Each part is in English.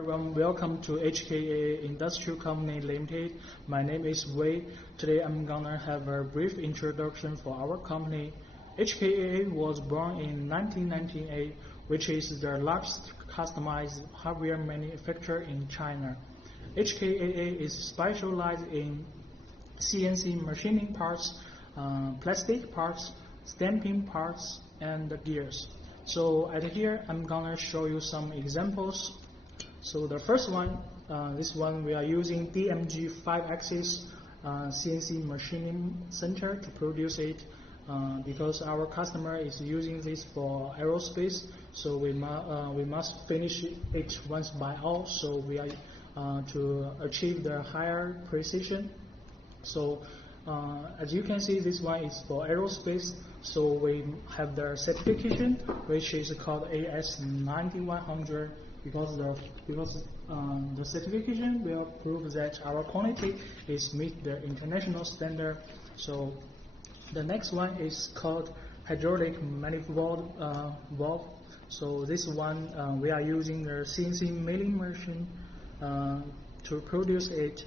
Everyone, welcome to HKA Industrial Company Limited. My name is Wei. Today I'm gonna have a brief introduction for our company. HKA was born in 1998, which is the largest customized hardware manufacturer in China. HKAA is specialized in CNC machining parts, plastic parts, stamping parts, and gears. So at here I'm gonna show you some examples. So the first one, this one we are using DMG 5-axis CNC machining center to produce it because our customer is using this for aerospace. So we must finish it once by all. So we are to achieve the higher precision. So as you can see, this one is for aerospace. So we have the certification, which is called AS9100. Because the certification will prove that our quality is meet the international standard. So the next one is called hydraulic manifold valve. So this one we are using the CNC milling machine to produce it.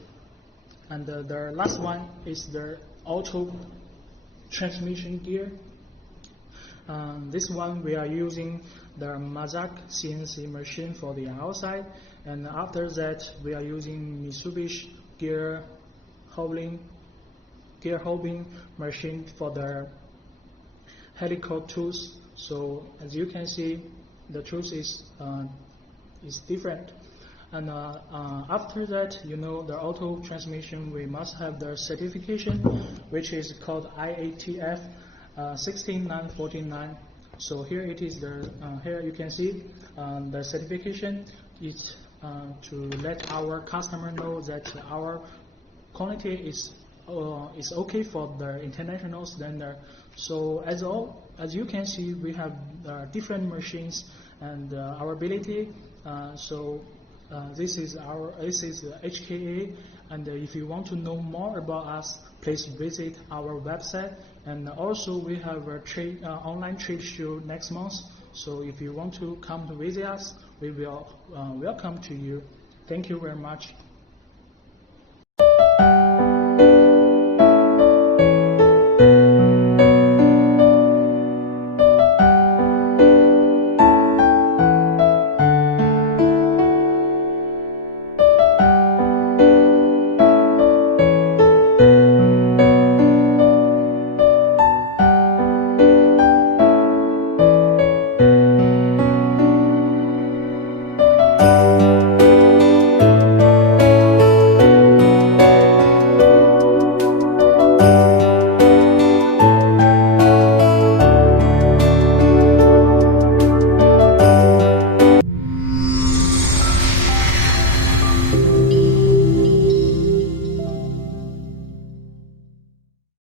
And the last one is the auto transmission gear. This one we are using the Mazak CNC machine for the outside, and after that we are using Mitsubishi gear holding machine for the helical tools. So as you can see, the tools is different. And after that, the auto transmission, we must have the certification, which is called IATF 16949. So here it is. Here you can see the certification is to let our customer know that our quality is okay for the international standard. So as you can see, we have different machines and our ability. This is HKA, and if you want to know more about us, please visit our website. And also we have a online trade show next month. So if you want to come to visit us, we will welcome to you. Thank you very much.